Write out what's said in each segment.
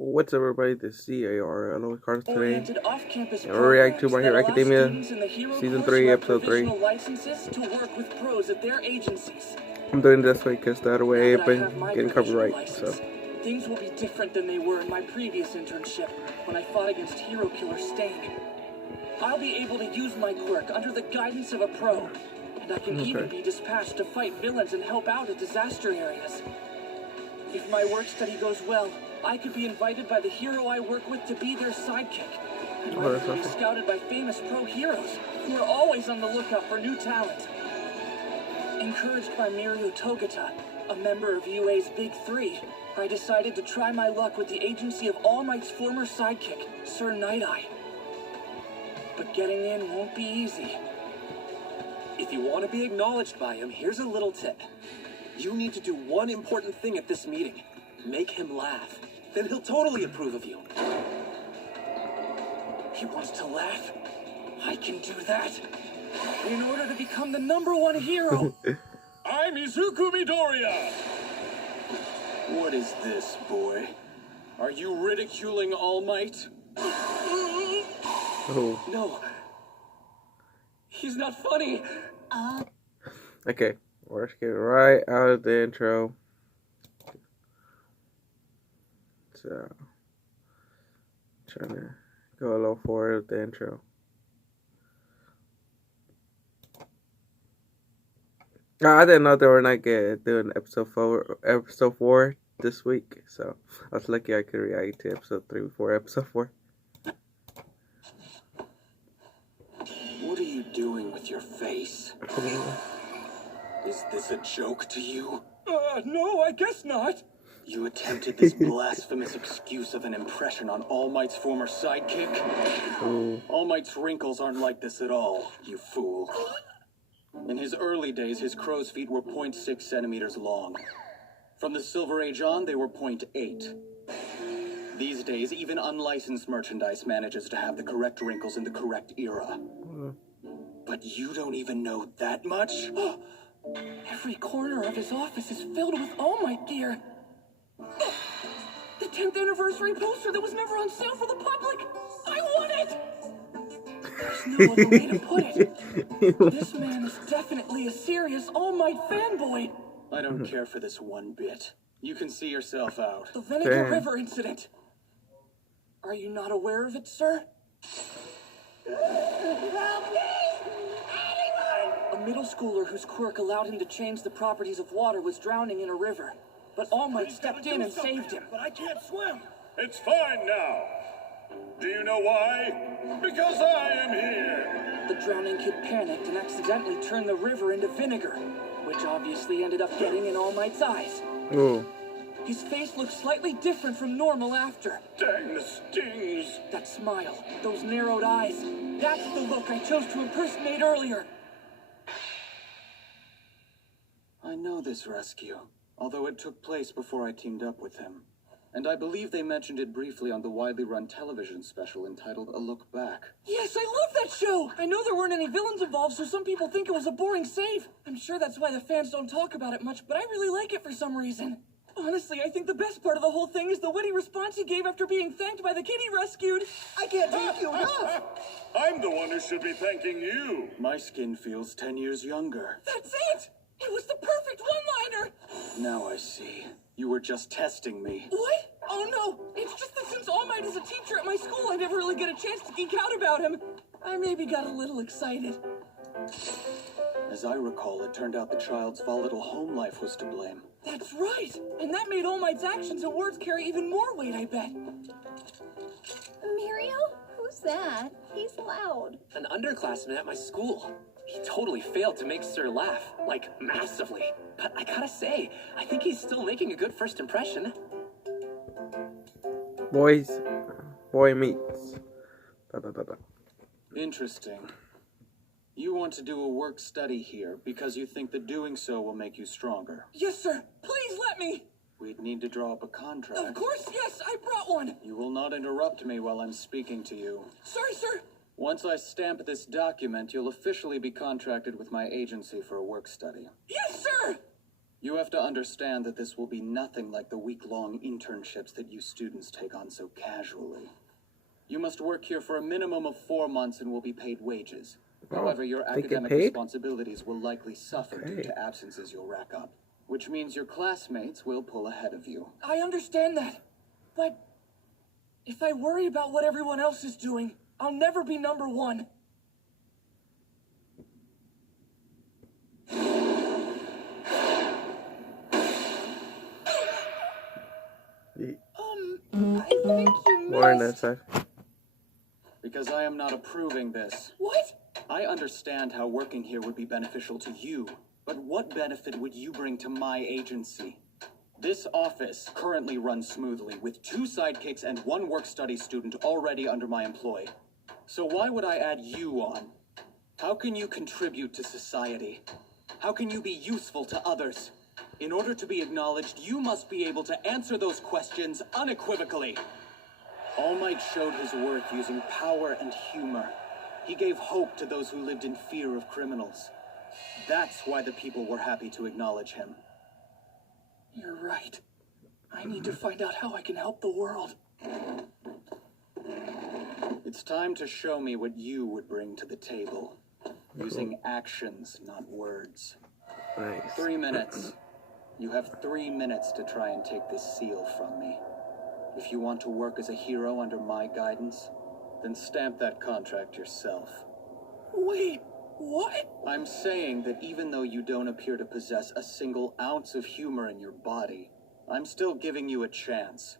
What's up, everybody? This is CAR. Hello, cards today. Off-campus And we'll react to My Hero programs that Academia, allow students in the Hero Season course 3, who have Episode 3. provisional licenses to work with pros at their agencies. I'm doing this way because the other way Now I've that I have been my getting provisional copyright. So, license, things will be different than they were in my previous internship when I fought against hero killer Stain. I'll be able to use my quirk under the guidance of a pro, and I can even be dispatched to fight villains and help out at disaster areas. If my work study goes well, I could be invited by the hero I work with to be their sidekick. I might even be scouted by famous pro heroes who are always on the lookout for new talent. Encouraged by Mirio Togata, a member of UA's Big Three, I decided to try my luck with the agency of All Might's former sidekick, Sir Night-Eye. But getting in won't be easy. If you want to be acknowledged by him, here's a little tip. You need to do one important thing at this meeting. Make him laugh. Then he'll totally approve of you. He wants to laugh? I can do that. In order to become the #1 hero. I'm Izuku Midoriya! What is this, boy? Are you ridiculing All Might? oh. No. He's not funny. Okay, let's get right out of the intro. So, trying to go a little forward with the intro. I didn't know they were not doing episode four this week, so I was lucky I could react to episode 3 before episode 4. What are you doing with your face? Is this a joke to you? No, I guess not. You attempted this blasphemous excuse of an impression on All Might's former sidekick? Ooh. All Might's wrinkles aren't like this at all, you fool. In his early days, his crow's feet were 0.6 centimeters long. From the Silver Age on, they were 0.8. These days, even unlicensed merchandise manages to have the correct wrinkles in the correct era. But you don't even know that much? Every corner of his office is filled with All Might gear. The 10th anniversary poster that was never on sale for the public. I want it! There's no other way to put it. This man is definitely a serious All Might fanboy. I don't care for this one bit. You can see yourself out. The Vinegar River incident. Are you not aware of it, sir? Help me! Anyone! A middle schooler whose quirk allowed him to change the properties of water was drowning in a river. But All Might stepped in and saved him. But I can't swim. It's fine now. Do you know why? Because I am here. The drowning kid panicked and accidentally turned the river into vinegar, which obviously ended up getting in All Might's eyes. Ooh. His face looked slightly different from normal after. Dang the stings. That smile, those narrowed eyes, that's the look I chose to impersonate earlier. I know this rescue, although it took place before I teamed up with him. And I believe they mentioned it briefly on the widely run television special entitled A Look Back. Yes, I love that show! I know there weren't any villains involved, so some people think it was a boring save. I'm sure that's why the fans don't talk about it much, but I really like it for some reason. Honestly, I think the best part of the whole thing is the witty response he gave after being thanked by the kid he rescued. I can't thank you enough! I'm the one who should be thanking you. My skin feels 10 years younger. That's it! It was the perfect one-liner! Now I see. You were just testing me. What? Oh no, it's just that since All Might is a teacher at my school, I never really get a chance to geek out about him. I maybe got a little excited. As I recall, it turned out the child's volatile home life was to blame. That's right! And that made All Might's actions and words carry even more weight, I bet. Mirio? Who's that? He's loud. An underclassman at my school. He totally failed to make Sir laugh, like, massively. But I gotta say, I think he's still making a good first impression. Boy meets. Interesting. You want to do a work study here because you think that doing so will make you stronger. Yes, sir. Please let me. We'd need to draw up a contract. Of course, yes. I brought one. You will not interrupt me while I'm speaking to you. Sorry, sir. Once I stamp this document, you'll officially be contracted with my agency for a work study. Yes, sir. You have have to understand that this will be nothing like the week-long internships that you students take on so casually. You must work here for a minimum of 4 months and will be paid wages. However, your they get academic paid? responsibilities will likely suffer due Okay. to absences you'll rack up, which means your classmates will pull ahead of you. I understand that. But if I worry about what everyone else is doing, I'll never be number one. I think you Warren missed. that side. Because I am not approving this. What? I understand how working here would be beneficial to you, but what benefit would you bring to my agency? This office currently runs smoothly with 2 sidekicks and 1 work-study student already under my employ. So why would I add you on? How can you contribute to society? How can you be useful to others? In order to be acknowledged, you must be able to answer those questions unequivocally. All Might showed his worth using power and humor. He gave hope to those who lived in fear of criminals. That's why the people were happy to acknowledge him. You're right. I need to find out how I can help the world. It's time to show me what you would bring to the table. Using actions, not words. Nice. 3 minutes. You have 3 minutes to try and take this seal from me. If you want to work as a hero under my guidance, then stamp that contract yourself. Wait, what? I'm saying that even though you don't appear to possess a single ounce of humor in your body, I'm still giving you a chance.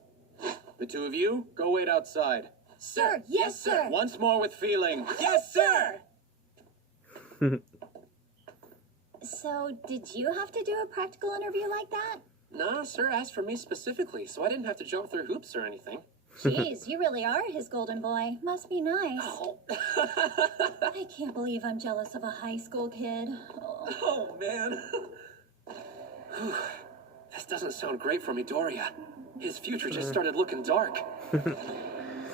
The 2 of you, go wait outside. Sir, yes, sir. Once more with feeling. Yes, sir! So, did you have to do a practical interview like that? Nah, sir asked for me specifically, so I didn't have to jump through hoops or anything. Jeez, you really are his golden boy. Must be nice. Oh, I can't believe I'm jealous of a high school kid. Oh. oh man. Whew. This doesn't sound great for Midoriya. His future just started looking dark.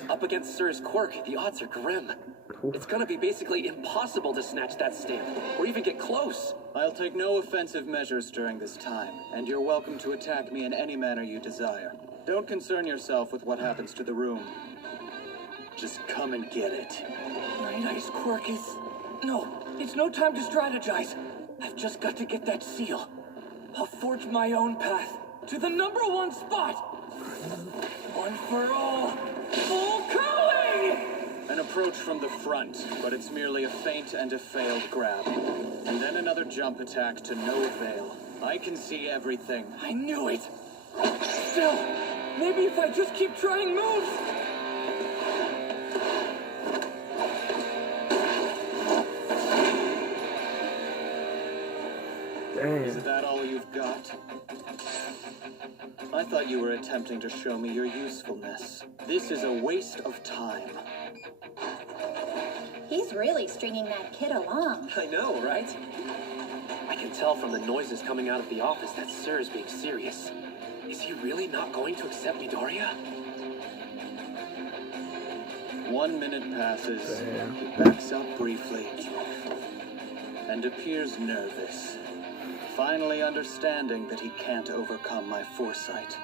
Up against Sir's quirk, the odds are grim. It's gonna be basically impossible to snatch that stamp, or even get close. I'll take no offensive measures during this time, and you're welcome to attack me in any manner you desire. Don't concern yourself with what happens to the room. Just come and get it. Night Eye's quirk is... No, it's no time to strategize. I've just got to get that seal. I'll forge my own path to the #1 spot. One for all. Full calling! An approach from the front, but it's merely a feint and a failed grab. And then another jump attack to no avail. I can see everything. I knew it. Still, maybe if I just keep trying moves. Is Damn. that all you've got? I thought you were attempting to show me your usefulness. This is a waste of time. He's really stringing that kid along. I know, right? I can tell from the noises coming out of the office that Sir is being serious. Is he really not going to accept Midoriya? 1 minute passes. Damn. He backs up briefly and appears nervous, finally understanding that he can't overcome my foresight.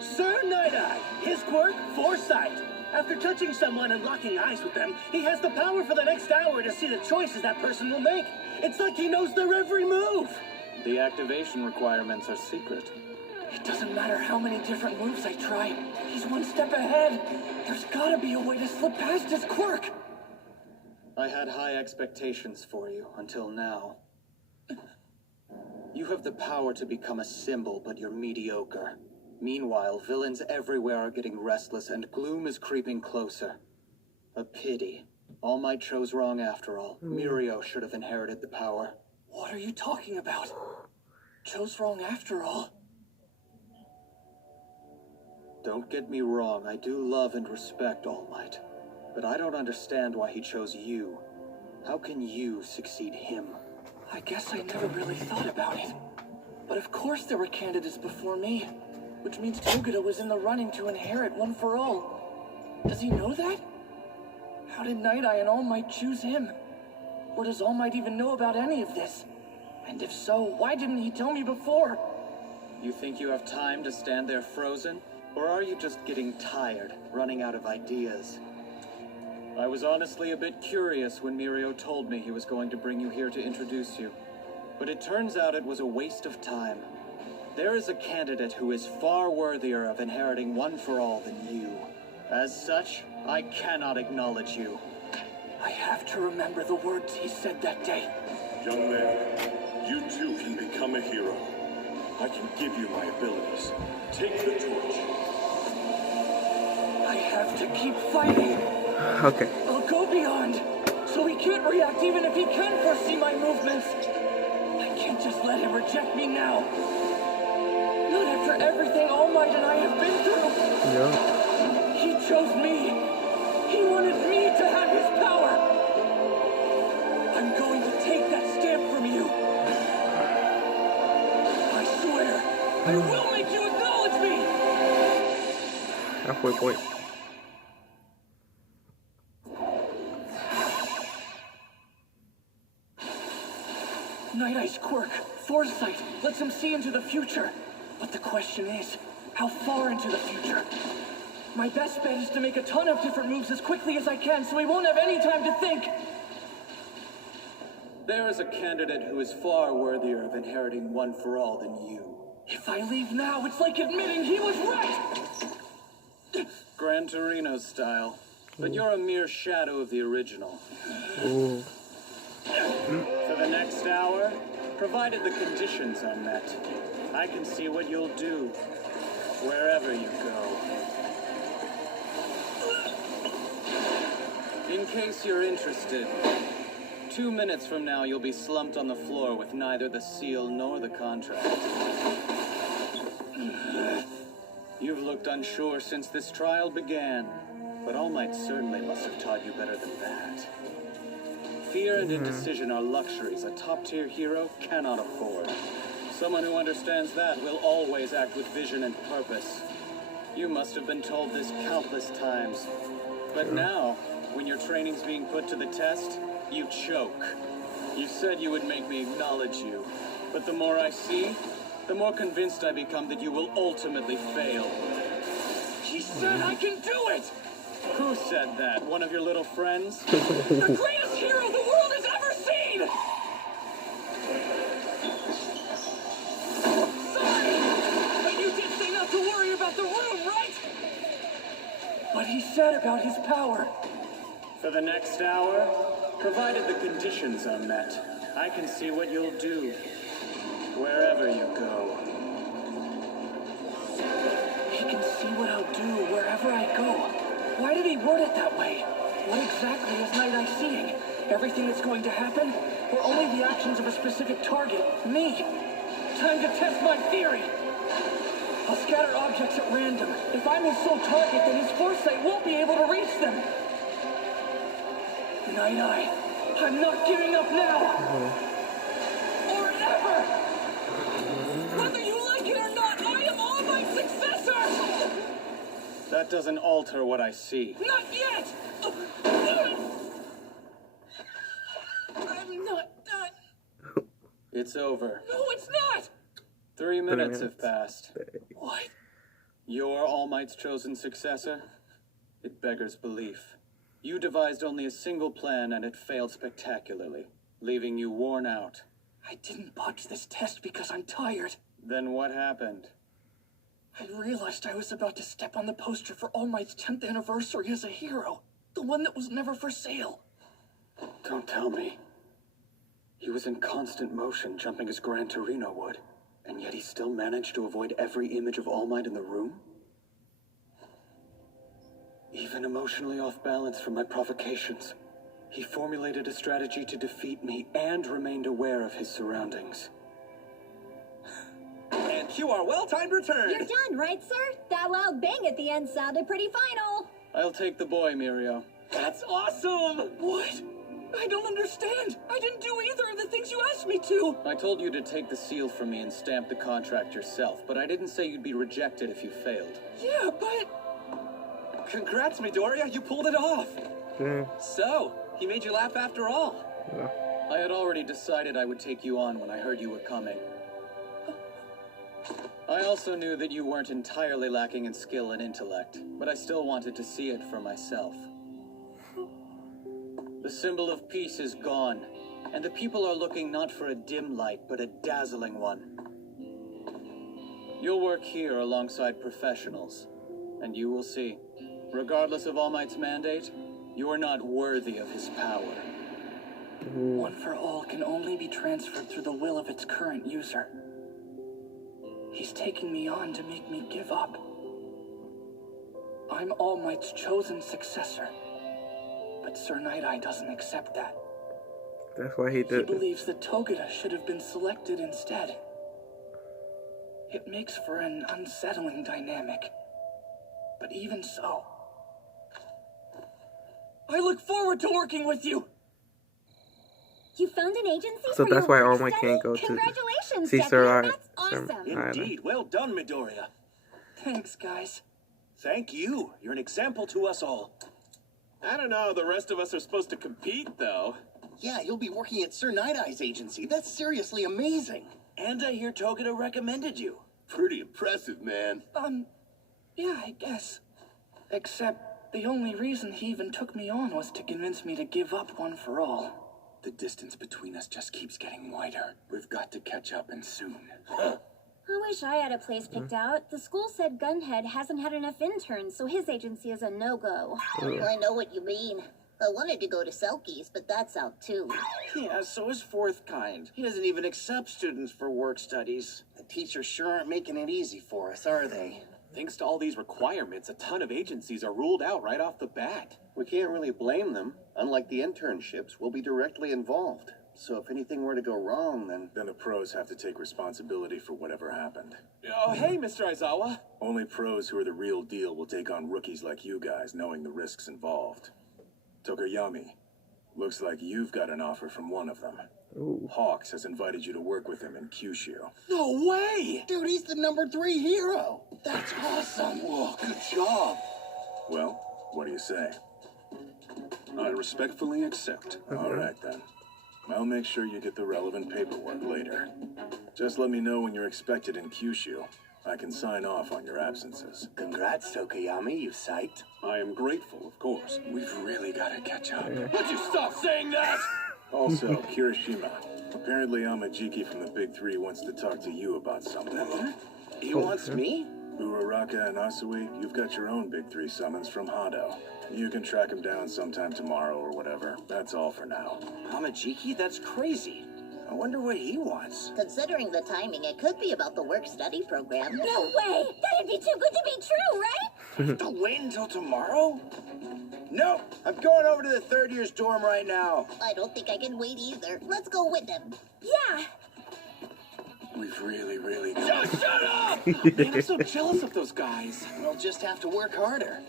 Sir Night Eye, his quirk, foresight. After touching someone and locking eyes with them, he has the power for the next hour to see the choices that person will make. It's like he knows their every move. The activation requirements are secret. It doesn't matter how many different moves I try. He's one step ahead. There's gotta be a way to slip past his quirk. I had high expectations for you until now. You have the power to become a symbol, but you're mediocre. Meanwhile, villains everywhere are getting restless and gloom is creeping closer. A pity. All Might chose wrong after all. Mirio should have inherited the power. What are you talking about? Chose wrong after all. Don't get me wrong, I do love and respect All Might. But I don't understand why he chose you. How can you succeed him? I guess I never really thought about it. But of course there were candidates before me. Which means Togeda was in the running to inherit One for All. Does he know that? How did Night Eye and All Might choose him? Or does All Might even know about any of this? And if so, why didn't he tell me before? You think you have time to stand there frozen? Or are you just getting tired, running out of ideas? I was honestly a bit curious when Mirio told me he was going to bring you here to introduce you. But it turns out it was a waste of time. There is a candidate who is far worthier of inheriting One for All than you. As such, I cannot acknowledge you. I have to remember the words he said that day. Young man, you too can become a hero. I can give you my abilities. Take the torch. I have to keep fighting. Okay. I'll go beyond, so he can't react even if he can foresee my movements. I can't just let him reject me now. Not after everything All Might and I have been through. Yeah. He chose me. He wanted me to have his power. I'm going to take that stamp from you. I swear, I will make you acknowledge me. Halfway point. Night Eye's quirk, foresight, lets him see into the future. But the question is, how far into the future? My best bet is to make a ton of different moves as quickly as I can so he won't have any time to think. There is a candidate who is far worthier of inheriting One for All than you. If I leave now, it's like admitting he was right! Gran Torino style. But you're a mere shadow of the original. Ooh. For the next hour, provided the conditions are met, I can see what you'll do, wherever you go. In case you're interested, 2 minutes from now you'll be slumped on the floor with neither the seal nor the contract. You've looked unsure since this trial began, but All Might certainly must have taught you better than that. Fear and indecision are luxuries a top-tier hero cannot afford. Someone who understands that will always act with vision and purpose. You must have been told this countless times. But now, when your training's being put to the test, you choke. You said you would make me acknowledge you. But the more I see, the more convinced I become that you will ultimately fail. He said I can do it! Who said that? One of your little friends? The greatest hero the world has ever seen! Sorry! But you did say not to worry about the room, right? What he said about his power. For the next hour, provided the conditions are met, I can see what you'll do, wherever you go. He can see what I'll do wherever I go. Why did he word it that way? What exactly is Night Eye seeing? Everything that's going to happen? Or only the actions of a specific target? Me? Time to test my theory! I'll scatter objects at random. If I'm his sole target, then his foresight won't be able to reach them. Night Eye, I'm not giving up now! Or ever! Whether you like it or not, I am All Might's successor! That doesn't alter what I see. Not yet! I'm not done. It's over. No, it's not! 3 minutes have passed. What? You're All Might's chosen successor? It beggars belief. You devised only a single plan and it failed spectacularly, leaving you worn out. I didn't botch this test because I'm tired. Then what happened? I realized I was about to step on the poster for All Might's 10th anniversary as a hero. The one that was never for sale. Don't tell me. He was in constant motion, jumping as Gran Torino would, and yet he still managed to avoid every image of All Might in the room? Even emotionally off balance from my provocations, he formulated a strategy to defeat me and remained aware of his surroundings. And cue our well-timed return. You're done, right, sir? That loud bang at the end sounded pretty final. I'll take the boy, Mirio. That's awesome! What? I don't understand. I didn't do either of the things you asked me to. I told you to take the seal from me and stamp the contract yourself, but I didn't say you'd be rejected if you failed. Yeah, but... Congrats, Midoriya, you pulled it off. Yeah. So, he made you laugh after all. Yeah. I had already decided I would take you on when I heard you were coming. I also knew that you weren't entirely lacking in skill and intellect, but I still wanted to see it for myself. The symbol of peace is gone, and the people are looking not for a dim light, but a dazzling one. You'll work here alongside professionals, and you will see, regardless of All Might's mandate, you are not worthy of his power. One for All can only be transferred through the will of its current user. He's taking me on to make me give up. I'm All Might's chosen successor. But Sir Night-Eye doesn't accept that. That's why he He did it. believes that Togeda should have been selected instead. It makes for an unsettling dynamic. But even so, I look forward to working with you! You found an agency So for that's your why work All Might study? can't go to Congratulations, see Deku. Sir That's awesome. Indeed. Well done, Midoriya. Thanks, guys. Thank you. You're an example to us all. I don't know how the rest of us are supposed to compete, though. Yeah, you'll be working at Sir Night-Eye's agency. That's seriously amazing. And I hear Togeda recommended you. Pretty impressive, man. Yeah, I guess. Except the only reason he even took me on was to convince me to give up One for All. The distance between us just keeps getting wider. We've got to catch up, and soon. I wish I had a place picked out. The school said Gunhead hasn't had enough interns, so his agency is a no-go. I know what you mean. I wanted to go to Selkies, but that's out too. Yeah, so is Fourth Kind. He doesn't even accept students for work studies. The teachers sure aren't making it easy for us, are they? Thanks to all these requirements, a ton of agencies are ruled out right off the bat. We can't really blame them. Unlike the internships, we'll be directly involved. So if anything were to go wrong, then Then the pros have to take responsibility for whatever happened. Oh, hey, Mr. Aizawa. Only pros who are the real deal will take on rookies like you guys, knowing the risks involved. Tokoyami, looks like you've got an offer from one of them. Ooh. Hawks has invited you to work with him in Kyushu. No way! Dude, he's the #3 hero. That's awesome. Whoa, good job. Well, what do you say? I respectfully accept. All right, then. I'll make sure you get the relevant paperwork later. Just let me know when you're expected in Kyushu. I can sign off on your absences. Congrats, Tokoyami. You psyched? I am grateful, of course. We've really got to catch up. Would you stop saying that? Also, Kirishima. Apparently Amajiki from the Big Three wants to talk to you about something. He wants me? Uraraka and Asui, you've got your own Big Three summons from Hado. You can track him down sometime tomorrow or whatever. That's all for now. Hamajiki? That's crazy. I wonder what he wants. Considering the timing, it could be about the work-study program. No way! That'd be too good to be true, right? Have to wait until tomorrow? No, I'm going over to the third year's dorm right now. I don't think I can wait either. Let's go with them. Yeah! We've really Just shut up! Man, I'm so jealous of those guys. We'll just have to work harder.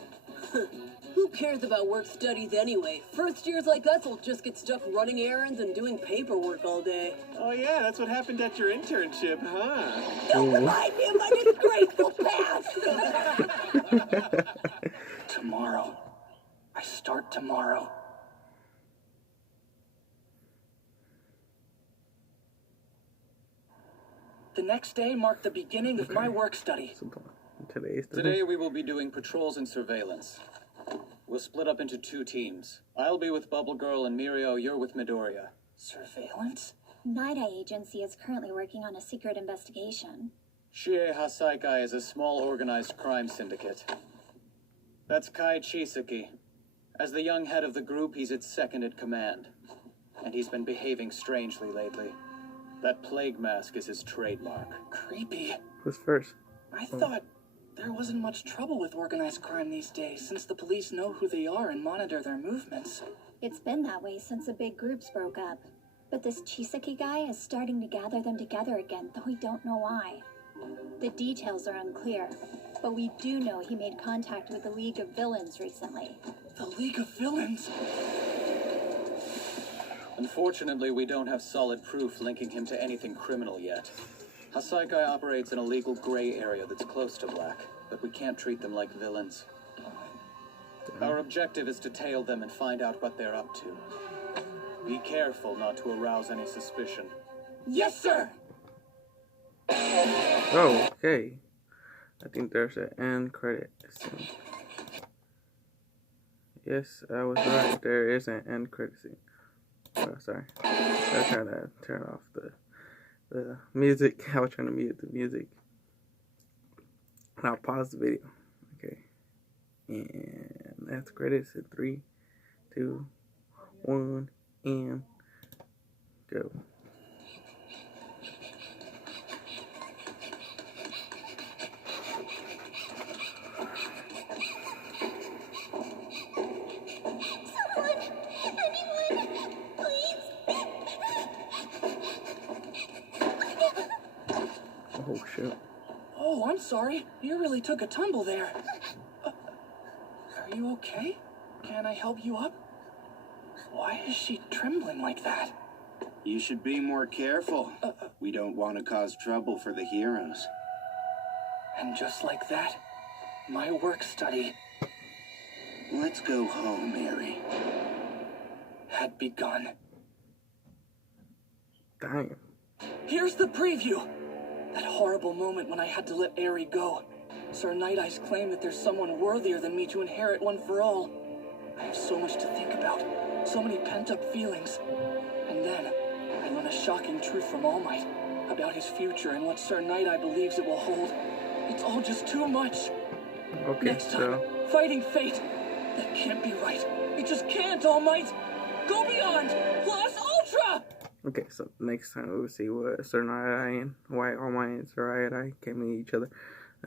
Who cares about work studies anyway? First years like us will just get stuck running errands and doing paperwork all day. Oh yeah, that's what happened at your internship, huh? Don't remind me of my disgraceful past! Tomorrow. I start tomorrow. The next day marked the beginning of my work study. Today we will be doing patrols and surveillance. We'll split up into 2 teams. I'll be with Bubble Girl and Mirio, you're with Midoriya. Surveillance? Night-Eye Agency is currently working on a secret investigation. Shie Hasaikai is a small organized crime syndicate. That's Kai Chisaki. As the young head of the group, he's its second in command. And he's been behaving strangely lately. That plague mask is his trademark. Creepy. Who's first? I thought there wasn't much trouble with organized crime these days, since the police know who they are and monitor their movements. It's been that way since the big groups broke up. But this Chisaki guy is starting to gather them together again, though we don't know why. The details are unclear, but we do know he made contact with the League of Villains recently. The League of Villains? Unfortunately, we don't have solid proof linking him to anything criminal yet. Hasaikai operates in a legal gray area that's close to Black, but we can't treat them like villains. Our objective is to tail them and find out what they're up to. Be careful not to arouse any suspicion. Yes, sir! Oh, okay. I think there's an end credit scene. Yes, I was right. There is an end credit scene. Oh, sorry. I was trying to turn off the music. I was trying to mute the music. Now pause the video. Okay. And that's credits in 3, 2, 1, and go. Oh shit. Oh, I'm sorry. You really took a tumble there. Are you okay? Can I help you up? Why is she trembling like that? You should be more careful. We don't want to cause trouble for the heroes. And just like that, my work study Let's go home, Mary. had begun. Damn. Here's the preview. That horrible moment when I had to let Aerie go. Sir Night Eyes claim that there's someone worthier than me to inherit One for All. I have so much to think about, so many pent-up feelings. And then, I learn a shocking truth from All Might about his future and what Sir Night Eye believes it will hold. It's all just too much. Okay, Next time, fighting fate. That can't be right. It just can't, All Might. Go beyond, plus ultra! Okay, so next time we will see what Sir Night Eye and why All Might and Sir Night Eye can meet each other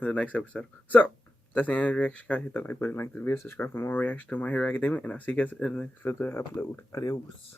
in the next episode. So, that's the end of the reaction, guys. Hit the like button, like the video, subscribe for more reaction to My Hero Academia, and I'll see you guys in the next video upload. Adios.